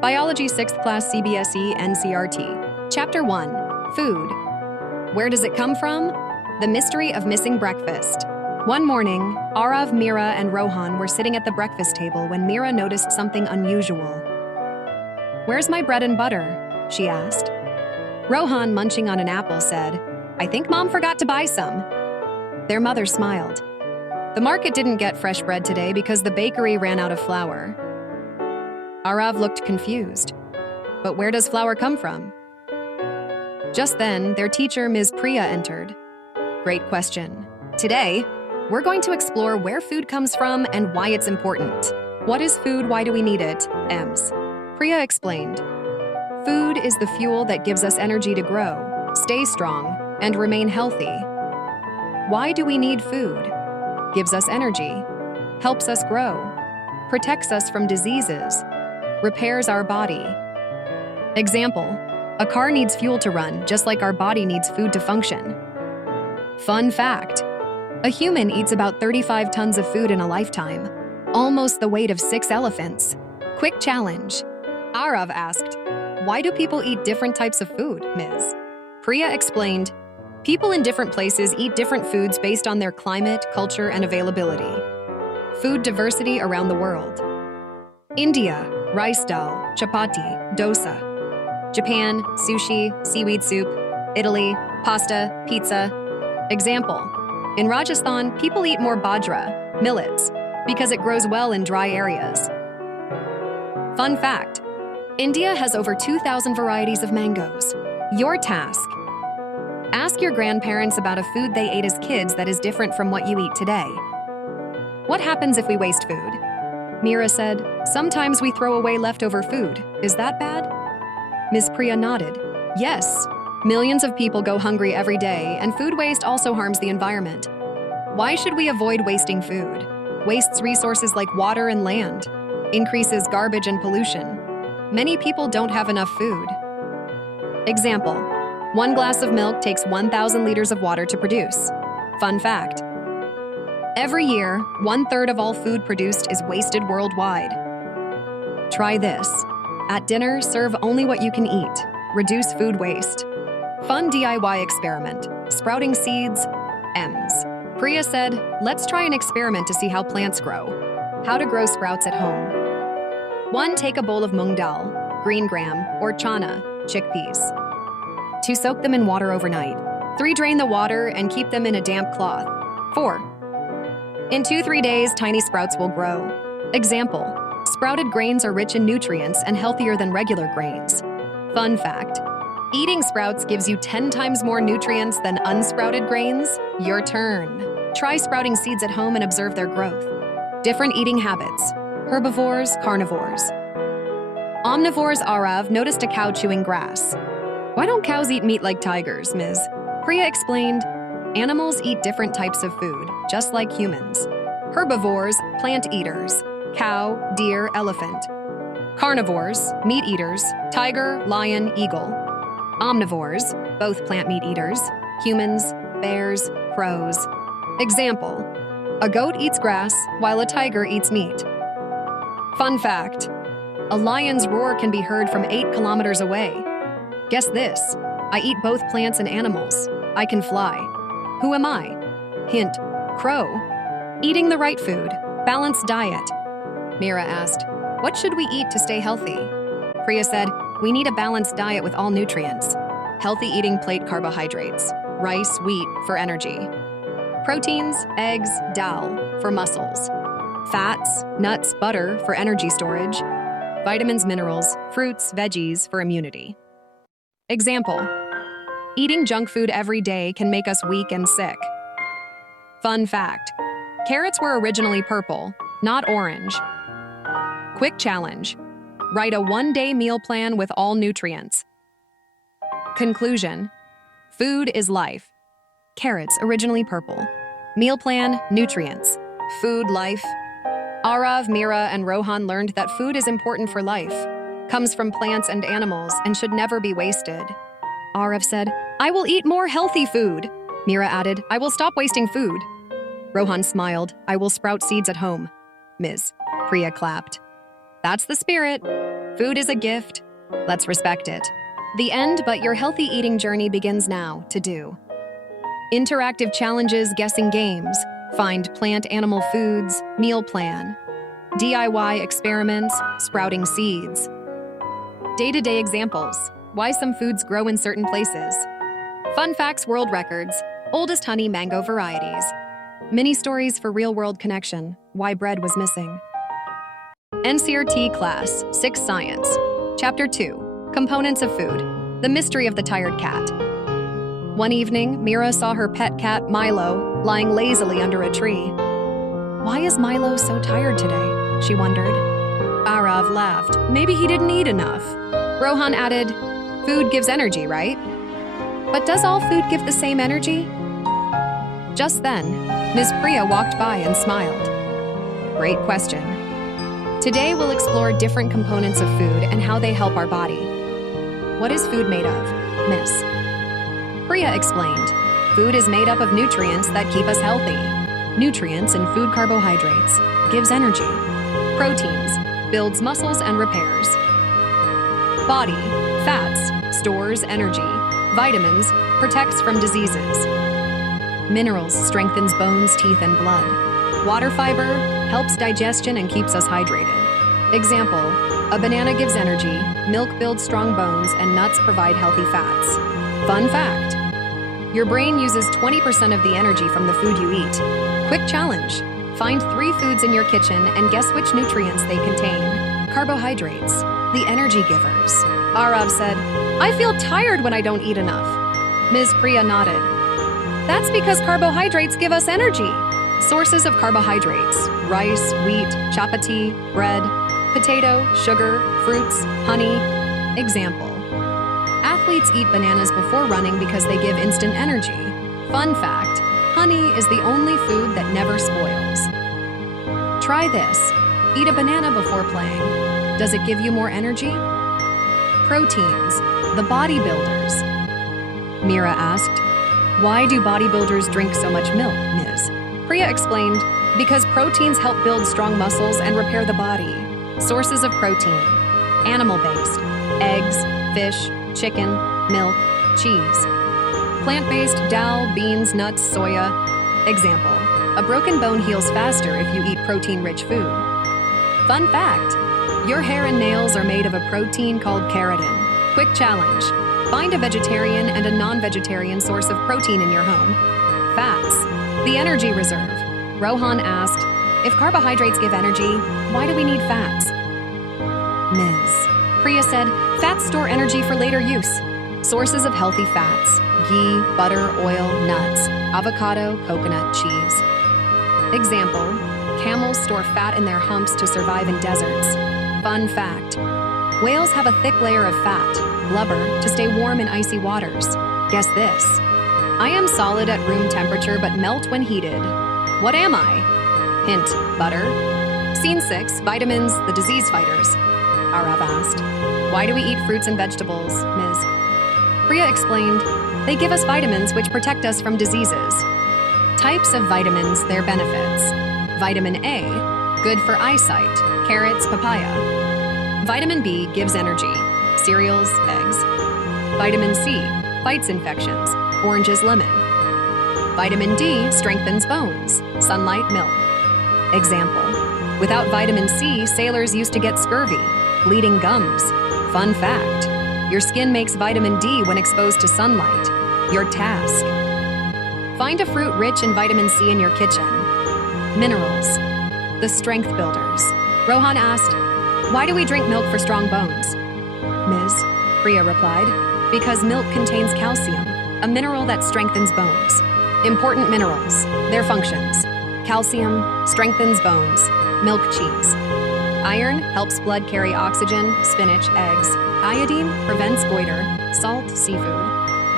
Biology 6th Class CBSE NCERT. Chapter 1. Food. Where does it come from? The mystery of missing breakfast. One morning, Arav, Mira, and Rohan were sitting at the breakfast table when Mira noticed something unusual. "Where's my bread and butter?" she asked. Rohan, munching on an apple, said, "I think Mom forgot to buy some." Their mother smiled. "The market didn't get fresh bread today because the bakery ran out of flour." Arav looked confused. "But where does flour come from?" Just then, their teacher, Ms. Priya, entered. "Great question. Today, we're going to explore where food comes from and why it's important. What is food? Why do we need it? Ms. Priya explained. Food is the fuel that gives us energy to grow, stay strong, and remain healthy. Why do we need food? Gives us energy, helps us grow, protects us from diseases, repairs our body. Example, a car needs fuel to run, just like our body needs food to function. Fun fact, a human eats about 35 tons of food in a lifetime, almost the weight of 6 elephants. Quick challenge. Arav asked, "Why do people eat different types of food, Ms.?" Priya explained, "People in different places eat different foods based on their climate, culture, and availability. Food diversity around the world. India, rice dal, chapati, dosa. Japan, sushi, seaweed soup. Italy, pasta, pizza. Example, in Rajasthan, people eat more bajra, millets, because it grows well in dry areas. Fun fact, India has over 2,000 varieties of mangoes. Your task. Ask your grandparents about a food they ate as kids that is different from what you eat today. What happens if we waste food? Mira said, "Sometimes we throw away leftover food. Is that bad?" Ms. Priya nodded. "Yes. Millions of people go hungry every day, and food waste also harms the environment. Why should we avoid wasting food? Wastes resources like water and land. Increases garbage and pollution. Many people don't have enough food. Example, 1 glass of milk takes 1,000 liters of water to produce. Fun fact. Every year, 1/3 of all food produced is wasted worldwide. Try this. At dinner, serve only what you can eat. Reduce food waste. Fun DIY experiment. Sprouting seeds. Ms. Priya said, "Let's try an experiment to see how plants grow. How to grow sprouts at home. 1. Take a bowl of mung dal, green gram, or chana, chickpeas. 2. Soak them in water overnight. 3. Drain the water and keep them in a damp cloth. 4. In 2-3 days, tiny sprouts will grow. Example, sprouted grains are rich in nutrients and healthier than regular grains. Fun fact, eating sprouts gives you 10 times more nutrients than unsprouted grains. Your turn. Try sprouting seeds at home and observe their growth. Different eating habits. Herbivores, carnivores. Omnivores. Arav noticed a cow chewing grass. Why don't cows eat meat like tigers, Ms. Priya explained. Animals eat different types of food, just like humans. Herbivores, plant eaters. Cow, deer, elephant. Carnivores, meat eaters. Tiger, lion, eagle. Omnivores, both plant meat eaters. Humans, bears, crows. Example, a goat eats grass while a tiger eats meat. Fun fact, a lion's roar can be heard from 8 kilometers away. Guess this, I eat both plants and animals. I can fly. Who am I? Hint, crow. Eating the right food, balanced diet. Mira asked, "What should we eat to stay healthy?" Priya said, "We need a balanced diet with all nutrients. Healthy eating plate carbohydrates, rice, wheat for energy. Proteins, eggs, dal for muscles. Fats, nuts, butter for energy storage. Vitamins, minerals, fruits, veggies for immunity." Example, eating junk food every day can make us weak and sick. Fun fact, carrots were originally purple, not orange. Quick challenge, write a 1-day meal plan with all nutrients. Conclusion, food is life. Carrots, originally purple. Meal plan, nutrients. Food, life. Arav, Mira, and Rohan learned that food is important for life, comes from plants and animals, and should never be wasted. Arav said, "I will eat more healthy food." Mira added, "I will stop wasting food." Rohan smiled, "I will sprout seeds at home." Ms. Priya clapped. That's the spirit. Food is a gift. Let's respect it. The end, but your healthy eating journey begins now to do. Interactive challenges, guessing games, find plant-animal foods, meal plan. DIY experiments, sprouting seeds. Day-to-day examples, why some foods grow in certain places. Fun facts, world records, oldest honey mango varieties. Mini stories for real-world connection, why bread was missing. NCERT Class, 6 Science. Chapter 2, Components of Food, the mystery of the tired cat. One evening, Mira saw her pet cat, Milo, lying lazily under a tree. Why is Milo so tired today? She wondered. Arav laughed. Maybe he didn't eat enough. Rohan added, food gives energy, right? But does all food give the same energy? Just then, Ms. Priya walked by and smiled. Great question. Today we'll explore different components of food and how they help our body. What is food made of, Miss? Priya explained. Food is made up of nutrients that keep us healthy. Nutrients in food: carbohydrates, gives energy. Proteins, builds muscles and repairs. Body, fats, stores energy. Vitamins, protects from diseases. Minerals, strengthens bones, teeth, and blood. Water fiber, helps digestion and keeps us hydrated. Example, a banana gives energy, milk builds strong bones, and nuts provide healthy fats. Fun fact, your brain uses 20% of the energy from the food you eat. Quick challenge, find 3 foods in your kitchen and guess which nutrients they contain. Carbohydrates, the energy givers. Arav said, I feel tired when I don't eat enough. Ms. Priya nodded. That's because carbohydrates give us energy. Sources of carbohydrates: rice, wheat, chapati, bread, potato, sugar, fruits, honey. Example, athletes eat bananas before running because they give instant energy. Fun fact, honey is the only food that never spoils. Try this. Eat a banana before playing. Does it give you more energy? Proteins, the bodybuilders. Mira asked, why do bodybuilders drink so much milk, Ms.? Priya explained, because proteins help build strong muscles and repair the body. Sources of protein: animal-based, eggs, fish, chicken, milk, cheese. Plant-based: dal, beans, nuts, soya. Example, a broken bone heals faster if you eat protein-rich food. Fun fact, your hair and nails are made of a protein called keratin. Quick challenge, find a vegetarian and a non-vegetarian source of protein in your home. Fats, the energy reserve. Rohan asked, if carbohydrates give energy, why do we need fats? Ms. Priya said, fats store energy for later use. Sources of healthy fats: ghee, butter, oil, nuts, avocado, coconut, cheese. Example, camels store fat in their humps to survive in deserts. Fun fact, whales have a thick layer of fat, blubber, to stay warm in icy waters. Guess this. I am solid at room temperature but melt when heated. What am I? Hint, butter. Scene 6, vitamins, the disease fighters. Arav asked, why do we eat fruits and vegetables, Ms.? Priya explained, they give us vitamins which protect us from diseases. Types of vitamins, their benefits. Vitamin A, good for eyesight, carrots, papaya. Vitamin B gives energy, cereals, eggs. Vitamin C, fights infections, oranges, lemon. Vitamin D strengthens bones, sunlight, milk. Example, without vitamin C, sailors used to get scurvy, bleeding gums. Fun fact, your skin makes vitamin D when exposed to sunlight. Your task, find a fruit rich in vitamin C in your kitchen. Minerals, the strength builders. Rohan asked, why do we drink milk for strong bones? Ms. Priya replied, because milk contains calcium, a mineral that strengthens bones. Important minerals, their functions. Calcium strengthens bones, milk, cheese. Iron helps blood carry oxygen, spinach, eggs. Iodine prevents goiter, salt, seafood.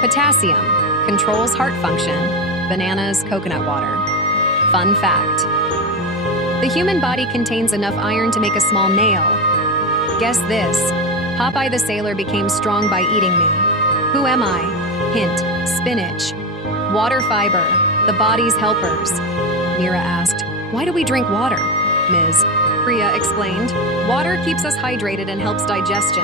Potassium controls heart function, bananas, coconut water. Fun fact, the human body contains enough iron to make a small nail. Guess this, Popeye the sailor became strong by eating me. Who am I? Hint, spinach. Water fiber, the body's helpers. Mira asked, why do we drink water? Ms. Priya explained. Water keeps us hydrated and helps digestion.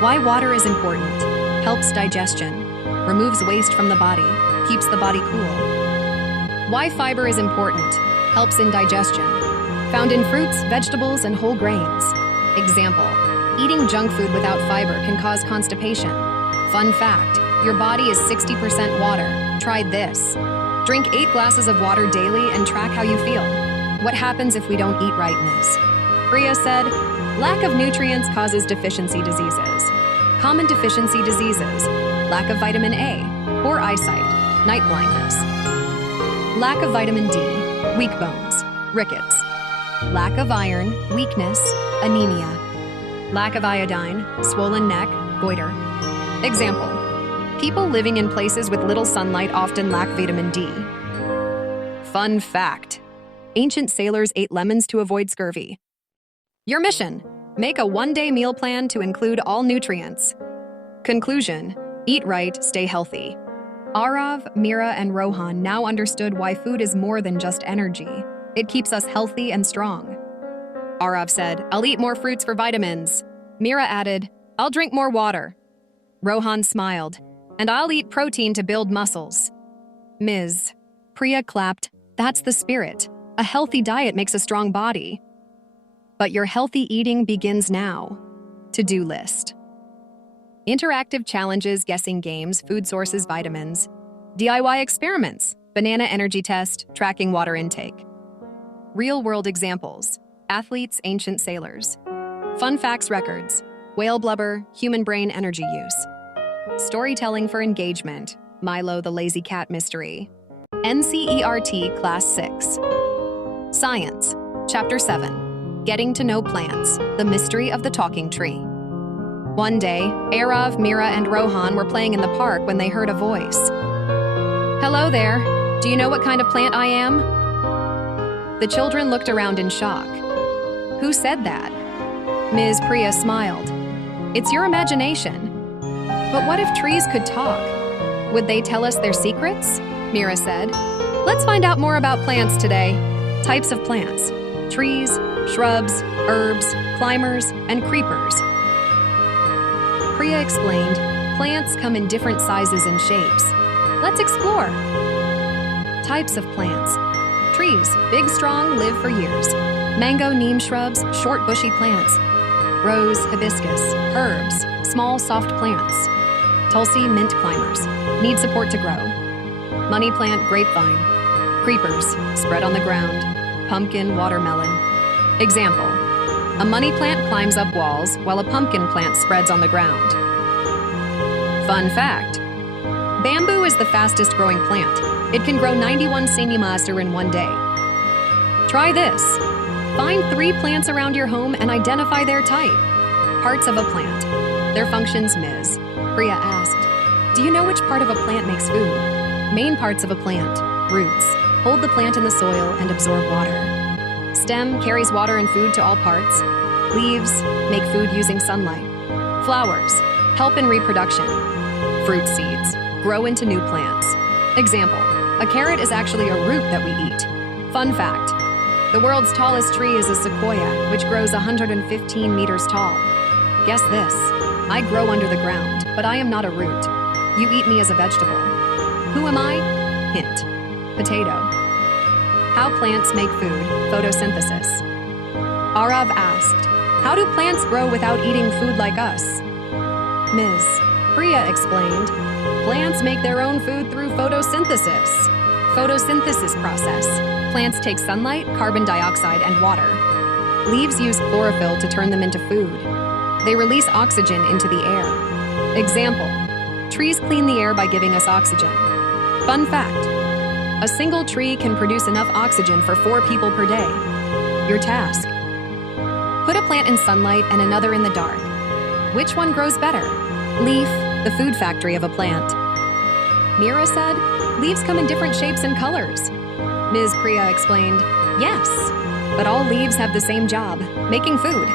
Why water is important. Helps digestion. Removes waste from the body. Keeps the body cool. Why fiber is important. Helps in digestion. Found in fruits, vegetables, and whole grains. Example, eating junk food without fiber can cause constipation. Fun fact, your body is 60% water. Try this. Drink 8 glasses of water daily and track how you feel. What happens if we don't eat right, Ms.? Priya said, lack of nutrients causes deficiency diseases. Common deficiency diseases, lack of vitamin A, poor eyesight, night blindness. Lack of vitamin D, weak bones, rickets. Lack of iron, weakness, anemia. Lack of iodine, swollen neck, goiter. Example, people living in places with little sunlight often lack vitamin D. Fun fact, ancient sailors ate lemons to avoid scurvy. Your mission, make a one-day meal plan to include all nutrients. Conclusion, eat right, stay healthy. Arav, Mira, and Rohan now understood why food is more than just energy. It keeps us healthy and strong. Arav said, I'll eat more fruits for vitamins. Mira added, I'll drink more water. Rohan smiled, and I'll eat protein to build muscles. Ms. Priya clapped, that's the spirit. A healthy diet makes a strong body. But your healthy eating begins now. To-do list. Interactive challenges, guessing games, food sources, vitamins. DIY experiments, banana energy test, tracking water intake. Real-world examples, athletes, ancient sailors. Fun facts records, whale blubber, human brain energy use. Storytelling for engagement, Milo the lazy cat mystery. NCERT Class 6. Science, Chapter 7, Getting to Know Plants, the Mystery of the Talking Tree. One day, Arav, Mira, and Rohan were playing in the park when they heard a voice. Hello there, do you know what kind of plant I am? The children looked around in shock. Who said that? Ms. Priya smiled. It's your imagination. But what if trees could talk? Would they tell us their secrets? Mira said. Let's find out more about plants today. Types of plants. Trees, shrubs, herbs, climbers, and creepers. Priya explained, plants come in different sizes and shapes. Let's explore. Types of plants. Trees, big, strong, live for years. Mango, neem shrubs, short, bushy plants. Rose, hibiscus, herbs, small, soft plants. Tulsi, mint climbers, need support to grow. Money plant, grapevine. Creepers, spread on the ground. Pumpkin, watermelon. Example, a money plant climbs up walls while a pumpkin plant spreads on the ground. Fun fact, bamboo is the fastest growing plant. It can grow 91 centimeters in one day. Try this. Find 3 plants around your home and identify their type. Parts of a plant. Their functions, Ms. Priya asked. Do you know which part of a plant makes food? Main parts of a plant. Roots. Hold the plant in the soil and absorb water. Stem carries water and food to all parts. Leaves make food using sunlight. Flowers help in reproduction. Fruit seeds grow into new plants. Example, a carrot is actually a root that we eat. Fun fact, the world's tallest tree is a sequoia, which grows 115 meters tall. Guess this, I grow under the ground, but I am not a root. You eat me as a vegetable. Who am I? Hint, potato. How plants make food, photosynthesis. Arav asked, how do plants grow without eating food like us? Ms. Priya explained, plants make their own food through photosynthesis. Photosynthesis process. Plants take sunlight, carbon dioxide, and water. Leaves use chlorophyll to turn them into food. They release oxygen into the air. Example, trees clean the air by giving us oxygen. Fun fact, a single tree can produce enough oxygen for 4 people per day. Your task, put a plant in sunlight and another in the dark. Which one grows better? Leaf, the food factory of a plant. Mira said, leaves come in different shapes and colors. Ms. Priya explained, yes, but all leaves have the same job, making food.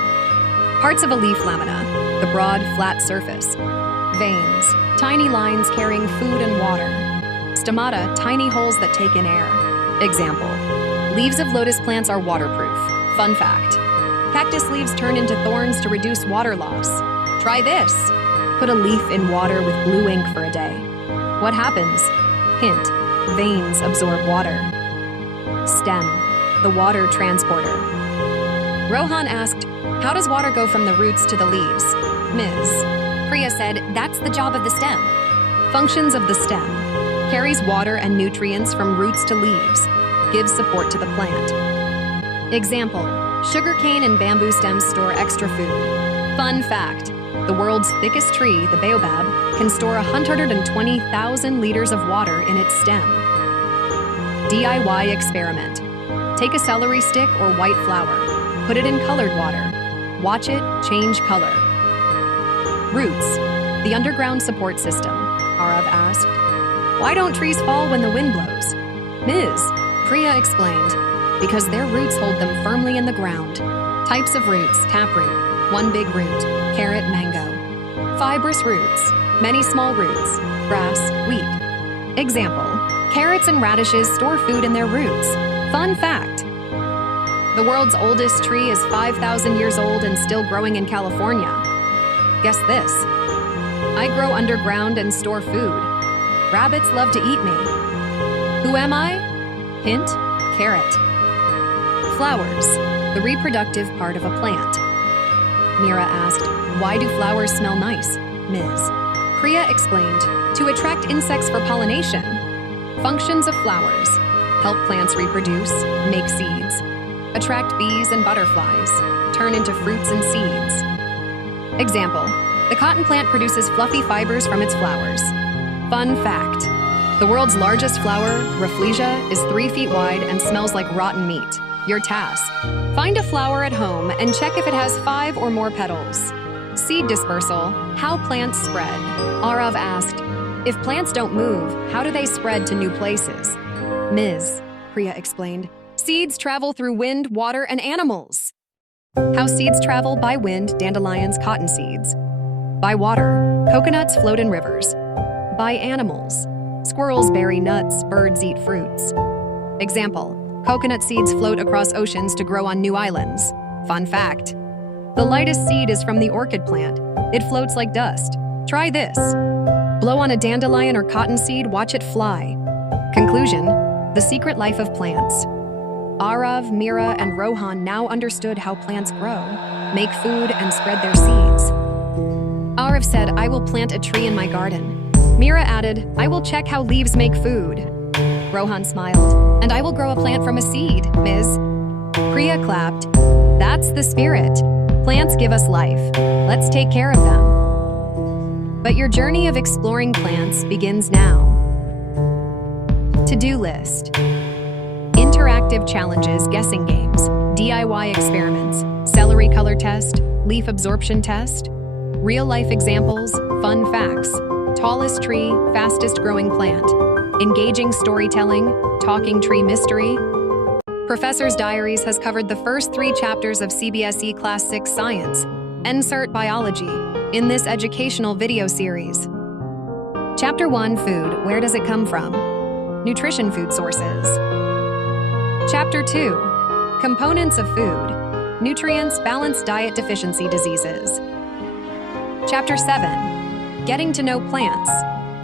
Parts of a leaf lamina, the broad, flat surface. Veins, tiny lines carrying food and water. Stomata, tiny holes that take in air. Example, leaves of lotus plants are waterproof. Fun fact, Cactus leaves turn into thorns to reduce water loss. Try this. Put a leaf in water with blue ink for a day. What happens? Hint, veins absorb water. Stem, the water transporter. Rohan asked, how does water go from the roots to the leaves? Ms. Priya said, that's the job of the stem. Functions of the stem. Carries water and nutrients from roots to leaves. Gives support to the plant. Example, sugarcane and bamboo stems store extra food. Fun fact, the world's thickest tree, the baobab, can store 120,000 liters of water in its stem. DIY experiment. Take a celery stick or white flour. Put it in colored water. Watch it change color. Roots, the underground support system. Arav asked, why don't trees fall when the wind blows? Ms. Priya explained, because their roots hold them firmly in the ground. Types of roots, taproot, one big root, carrot, mango. Fibrous roots, many small roots, grass, wheat. Example, carrots and radishes store food in their roots. Fun fact, the world's oldest tree is 5,000 years old and still growing in California. Guess this, I grow underground and store food. Rabbits love to eat me. Who am I? Hint, carrot. Flowers, the reproductive part of a plant. Mira asked, why do flowers smell nice? Ms. Priya explained, to attract insects for pollination. Functions of flowers, help plants reproduce, make seeds, attract bees and butterflies, turn into fruits and seeds. Example, the cotton plant produces fluffy fibers from its flowers. Fun fact, the world's largest flower, Rafflesia, is 3 feet wide and smells like rotten meat. Your task, find a flower at home and check if it has 5 or more petals. Seed dispersal, how plants spread. Arav asked, if plants don't move, how do they spread to new places? Ms. Priya explained, seeds travel through wind, water, and animals. How seeds travel by wind, dandelions, cotton seeds. By water, coconuts float in rivers. By animals, squirrels bury nuts, birds eat fruits. Example, coconut seeds float across oceans to grow on new islands. Fun fact, the lightest seed is from the orchid plant. It floats like dust. Try this. Blow on a dandelion or cotton seed, watch it fly. Conclusion, the secret life of plants. Arav, Mira, and Rohan now understood how plants grow, make food, and spread their seeds. Arav said, I will plant a tree in my garden. Mira added, I will check how leaves make food. Rohan smiled, and I will grow a plant from a seed, Ms. Priya clapped. That's the spirit. Plants give us life. Let's take care of them. But your journey of exploring plants begins now. To-do list. Interactive challenges, guessing games, DIY experiments, celery color test, leaf absorption test, real-life examples, fun facts, tallest tree, fastest growing plant, engaging storytelling, talking tree mystery. Professor's Diaries has covered the first 3 chapters of CBSE Class 6 Science, NCERT Biology, in this educational video series. Chapter 1, Food, Where Does It Come From? Nutrition Food Sources. Chapter 2, Components of Food, Nutrients, Balanced Diet, Deficiency Diseases. Chapter 7, Getting to Know Plants,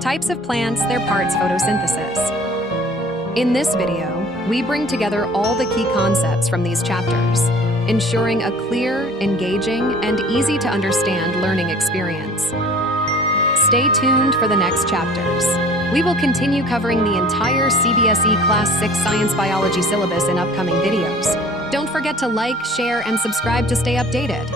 Types of Plants, Their Parts, Photosynthesis. In this video, we bring together all the key concepts from these chapters, ensuring a clear, engaging, and easy-to-understand learning experience. Stay tuned for the next chapters. We will continue covering the entire CBSE Class 6 Science Biology syllabus in upcoming videos. Don't forget to like, share, and subscribe to stay updated.